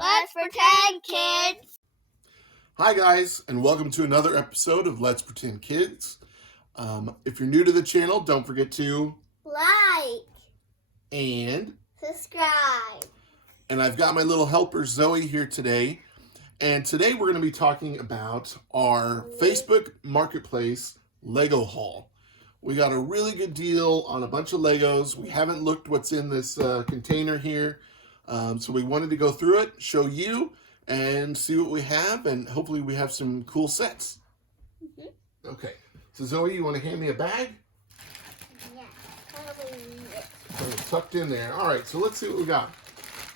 Let's Pretend Kids. Hi guys, and welcome to another episode of Let's Pretend Kids. If you're new to the channel, don't forget to Like and subscribe. And I've got my little helper Zoe here today. And today we're going to be talking about our Facebook Marketplace Lego haul. We got a really good deal on a bunch of Legos. We haven't looked what's in this container here. So we wanted to go through it, show you, and see what we have, and hopefully we have some cool sets. Okay, so Zoe, you want to hand me a bag? Yeah, probably. It's tucked in there. All right, so let's see what we got.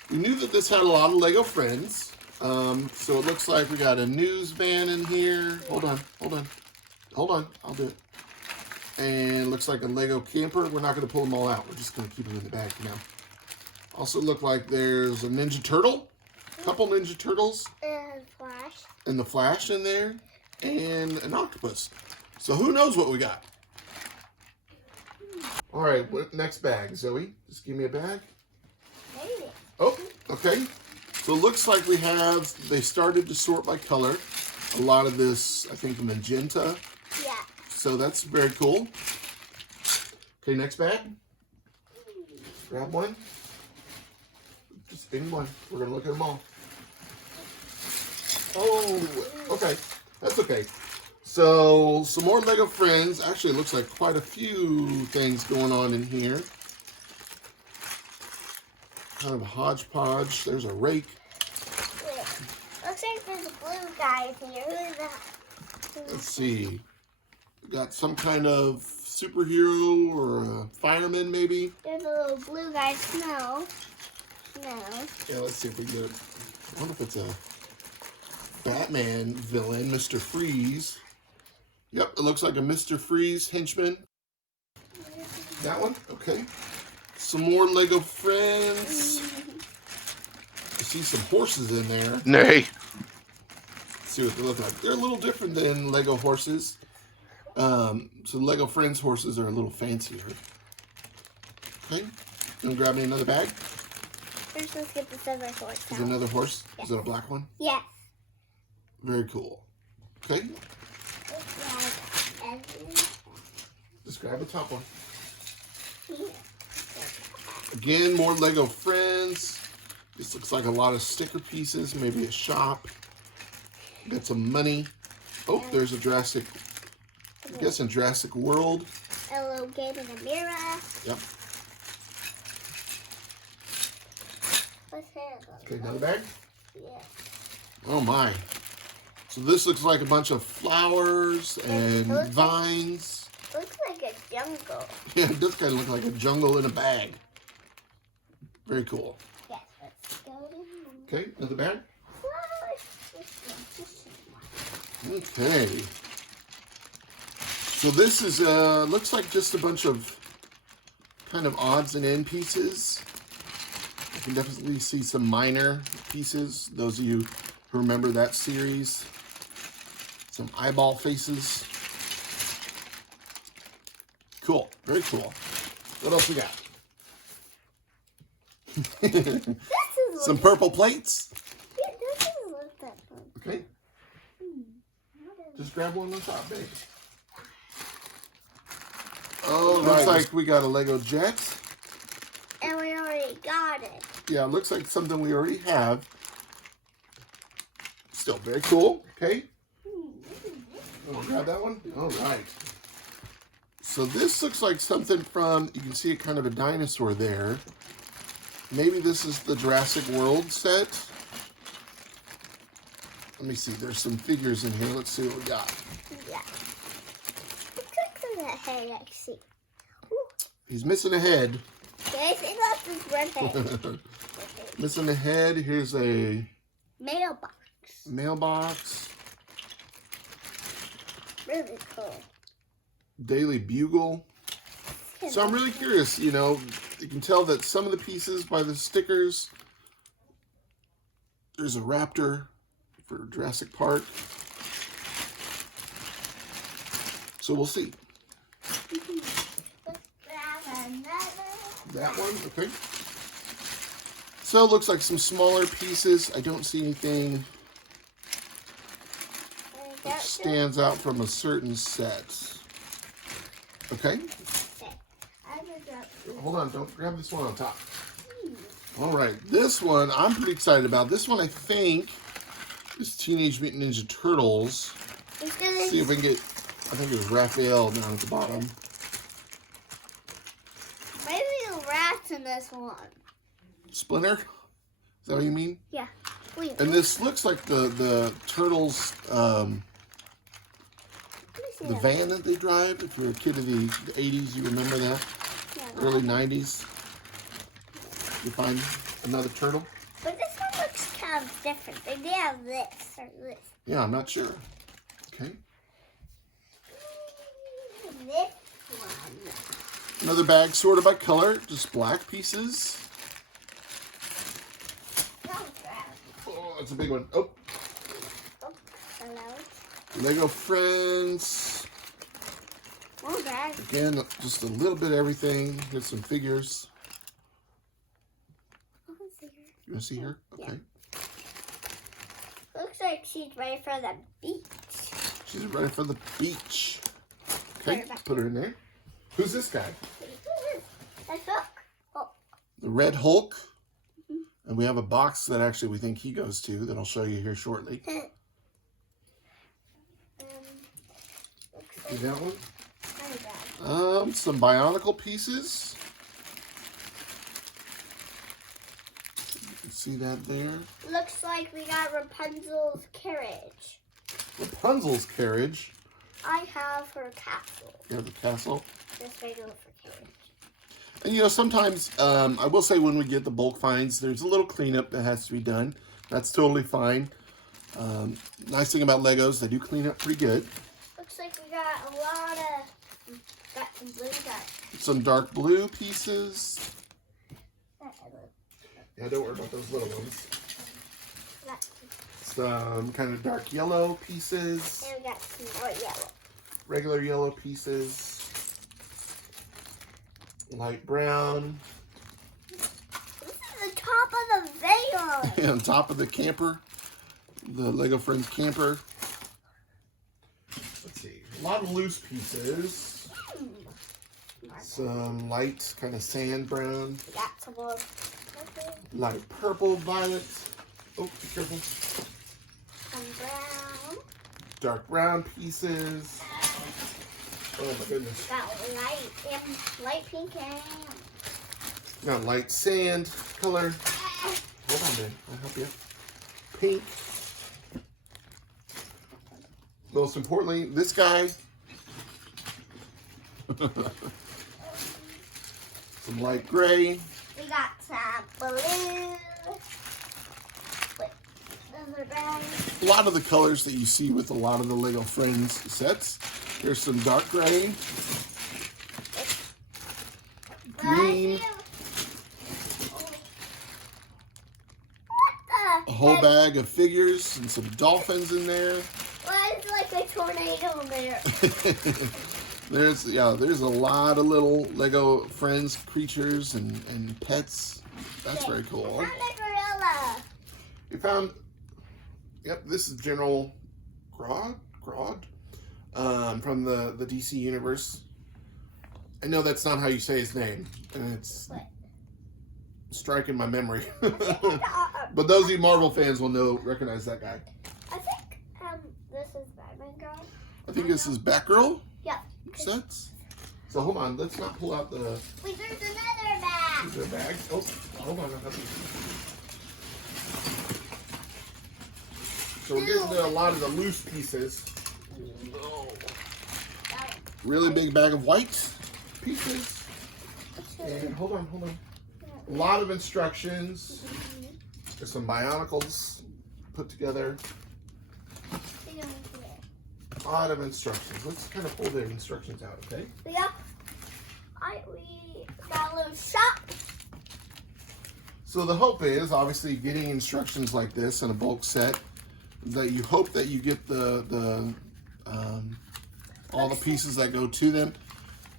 We knew that this had a lot of Lego friends. So it looks like we got a news van in here. Hold on, I'll do it. And it looks like a Lego camper. We're not going to pull them all out. We're just going to keep them in the bag for now. Also look like there's a Ninja Turtle, a couple Ninja Turtles, Flash. and the Flash in there, and an octopus. So who knows what we got? All right, what next bag, Zoe? Just give me a bag. Maybe. Oh, okay. So it looks like we have, they started to sort by color. A lot of this, I think, magenta. Yeah. So that's very cool. Okay, next bag. Grab one. Just any one. We're going to look at them all. Oh, okay. That's okay. So, some more Lego friends. Actually, it looks like quite a few things going on in here. Kind of a hodgepodge. There's a rake. Wait. Looks like there's a blue guy here. Who is that? Let's see. We got some kind of superhero or a fireman, maybe. There's a little blue guy. Snow. No. Yeah, let's see if we get it. I wonder if it's a Batman villain, Mr. Freeze. Yep, it looks like a Mr. Freeze henchman. That one? Okay. Some more Lego friends. I see some horses in there. Nay. Let's see what they look like. They're a little different than Lego horses. So Lego Friends horses are a little fancier. Okay. Gonna grab me another bag. First, let's get this other horse Is out. another horse? Yes. Is it a black one? Yes. Very cool. Okay. Just grab the top one. Again, more Lego Friends. This looks like a lot of sticker pieces, maybe a shop. Got some money. Oh, there's a Jurassic, I guess in Jurassic World. A little game in the mirror. Yep. What's that? Okay, another bag. Yeah. Oh my. So this looks like a bunch of flowers and looks like- vines. Looks like a jungle. Yeah, it does kind of look like a jungle in a bag. Very cool. Yes, let's go to Okay, another bag. flowers. Okay. So this is, looks like just a bunch of kind of odds and end pieces. I can definitely see some minor pieces. Those of you who remember that series. Some eyeball faces. Cool. Very cool. What else we got? This is Some purple plates. Yeah, this doesn't look that fun. Okay. Just grab one on top, babe. Oh, looks like we got a Lego jet. And we already got it. Yeah, it looks like something we already have. Still very cool. Okay. Want to grab that one? All right. So this looks like something from, you can see it kind of a dinosaur there. Maybe this is the Jurassic World set. Let me see. There's some figures in here. Let's see what we got. Yeah. Looks like a head, actually. Ooh. He's missing a head. Guys, it got this red head. Missing a head. Here's a Mailbox. mailbox. Really cool. Daily Bugle. So I'm really curious, you know, you can tell that some of the pieces by the stickers, there's a raptor for Jurassic Park. So we'll see. Let's grab another. That one, okay. So it looks like some smaller pieces. I don't see anything that stands out from a certain set. Okay. Hold on, don't grab this one on top. All right, this one I'm pretty excited about. This one I think is Teenage Mutant Ninja Turtles. Let's see if we can get, I think it's Raphael down at the bottom. Maybe the rats in this one. Splinter? Is that what you mean? Yeah. Wait, and this looks like the Turtles, the van that they drive. If you're a kid of the 80s, you remember that. Yeah, early 90s. You find another turtle? But this one looks kind of different. They did have this or this. Yeah, I'm not sure. Okay. This one. Another bag sorted by color, just black pieces. Oh, that's a big one. Oh. Hello. Lego Friends. More bags. Again, just a little bit of everything. Here's some figures. You want to see her? Okay. Yeah. Looks like she's ready for the beach. She's ready for the beach. Okay, put her in there. Who's this guy? That's Hulk. Oh. The Red Hulk. Mm-hmm. And we have a box that actually we think he goes to that I'll show you here shortly. See that one? Some Bionicle pieces. See that there? Looks like we got Rapunzel's carriage. Rapunzel's carriage? I have her castle. You have the castle? This regular for carriage. And you know, sometimes, I will say when we get the bulk finds, there's a little cleanup that has to be done. That's totally fine. Nice thing about Legos, they do clean up pretty good. Looks like we got a lot of, got some blue guys. Some dark blue pieces. Yeah, don't worry about those little ones. Some kind of dark yellow pieces. And we got some more yellow. Regular yellow pieces. Light brown. This is the top of the van. On top of the camper. The Lego Friends camper. Let's see. A lot of loose pieces. Some light kind of sand brown. We got some more. Light purple, violet. Oh, be careful. Some brown. Dark brown pieces. Oh my goodness. Got light pink and Got light sand color. Hold on, man. I'll help you. Pink. Most importantly, this guy. Some light gray. we got some blue. A lot of the colors that you see with a lot of the Lego Friends sets. There's some dark gray, green, a whole bag of figures and some dolphins in there. Why is like a tornado in there? There's a lot of little Lego Friends creatures and pets. That's very cool. I found a gorilla. You found, yep, this is General Grodd from the DC Universe. I know that's not how you say his name, and it's striking my memory. But those of you Marvel fans will recognize that guy. I think this is Batman guy. I think this is Batgirl. Yeah. Sets. So hold on, let's not pull out the. Wait, there's another bag. Is there a bag? Oh, hold on. So we're getting to a lot of the loose pieces. Oh. Really big bag of white pieces. And hold on. A lot of instructions. There's some Bionicles put together. A lot of instructions. Let's kind of pull the instructions out, okay? Yeah. We got a little shop. So the hope is, obviously, getting instructions like this in a bulk set, that you hope that you get all the pieces that go to them.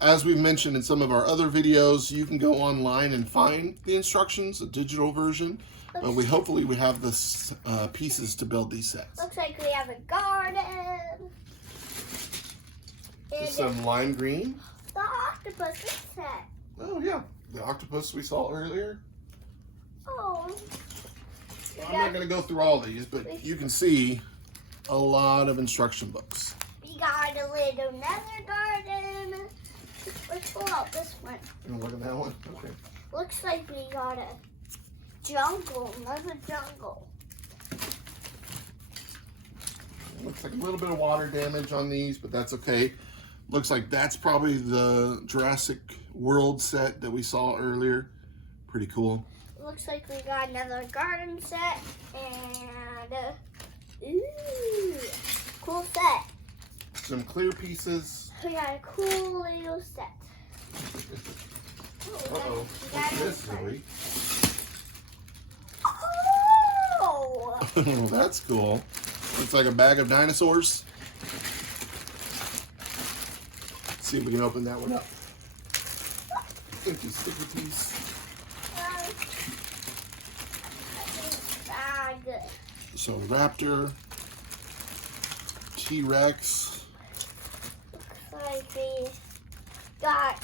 as we've mentioned in some of our other videos, you can go online and find the instructions, a digital version. Hopefully we have the pieces to build these sets. Looks like we have a garden. And Some lime green. the octopus set. Oh yeah, the octopus we saw earlier. Oh. I'm not going to go through all these, but you can see a lot of instruction books. We got a little nether garden. Let's pull out this one. You want to look at that one? Okay. Looks like we got a jungle, another jungle. Looks like a little bit of water damage on these, but that's okay. Looks like that's probably the Jurassic World set that we saw earlier. Pretty cool. Looks like we got another garden set and ooh, cool set. Some clear pieces. We got a cool little set. Uh-oh. What's this, Zoe? Oh! Oh, that's cool. Looks like a bag of dinosaurs. Let's see if we can open that one up. Empty sticker piece. Bag. So Raptor, T-Rex. Looks like we got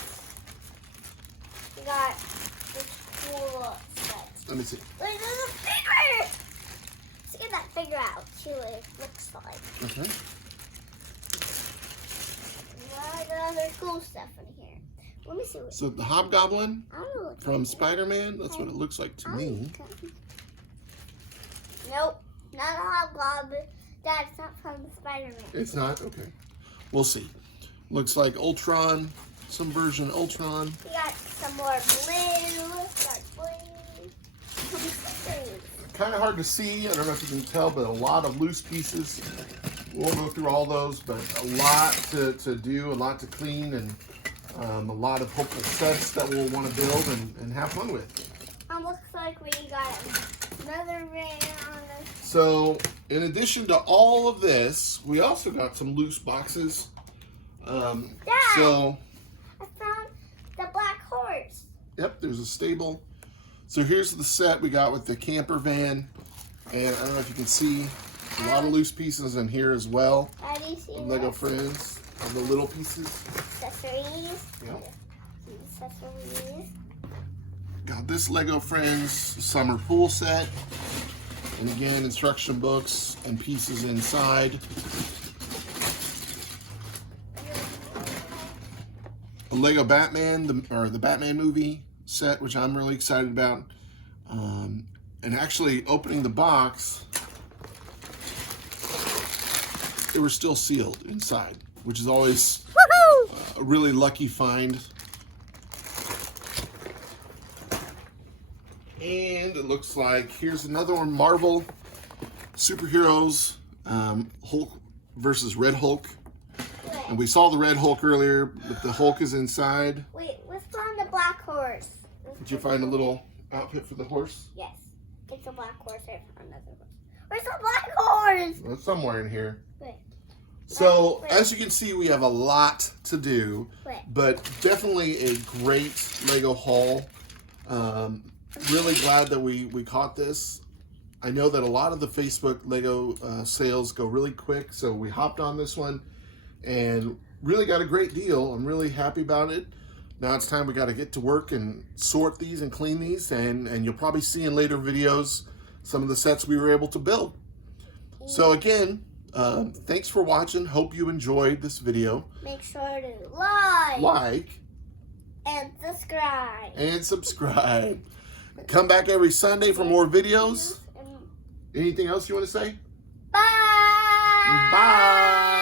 this cool set. Let me see. Wait, there's a figure! Let's get that figure out. See what it looks like. Okay. Other cool stuff in here. Let me see what. So the Hobgoblin I don't know what from Spider-Man. That's what it looks like to me. Nope, not a hobgoblin. That's not from Spider-Man. It's not? Okay. We'll see. Looks like Ultron. Some version of Ultron. We got some more blue. Dark blue. Some stickers. Kind of hard to see. I don't know if you can tell, but a lot of loose pieces. We won't go through all those, but a lot to do, a lot to clean, and a lot of hopeful sets that we'll want to build and have fun with. Looks like we got another round. So, in addition to all of this, we also got some loose boxes. Dad, So, I found the black horse. yep, there's a stable. So here's the set we got with the camper van, and I don't know if you can see a lot of loose pieces in here as well. How do you see Lego this? Friends, the little pieces. Accessories. Yep. Accessories. Got this Lego Friends summer pool set. And again, instruction books and pieces inside. A Lego Batman, the Batman movie set, which I'm really excited about. And actually opening the box, they were still sealed inside, which is always a really lucky find. And it looks like here's another one, Marvel Superheroes, Hulk versus Red Hulk. And we saw the Red Hulk earlier, but the Hulk is inside. Wait, let's find the black horse. Did you find a little outfit for the horse? Yes. It's a black horse. I found another horse. Where's the black horse? Well, it's somewhere in here. Wait. So, as you can see, we have a lot to do, Wait. but definitely a great Lego haul. Really glad that we caught this. I know that a lot of the Facebook Lego sales go really quick, so we hopped on this one and really got a great deal. I'm really happy about it. Now it's time we got to get to work and sort these and clean these, and you'll probably see in later videos some of the sets we were able to build. So again, thanks for watching. Hope you enjoyed this video. Make sure to Like and subscribe. Come back every Sunday for more videos. Anything else you want to say? Bye. Bye.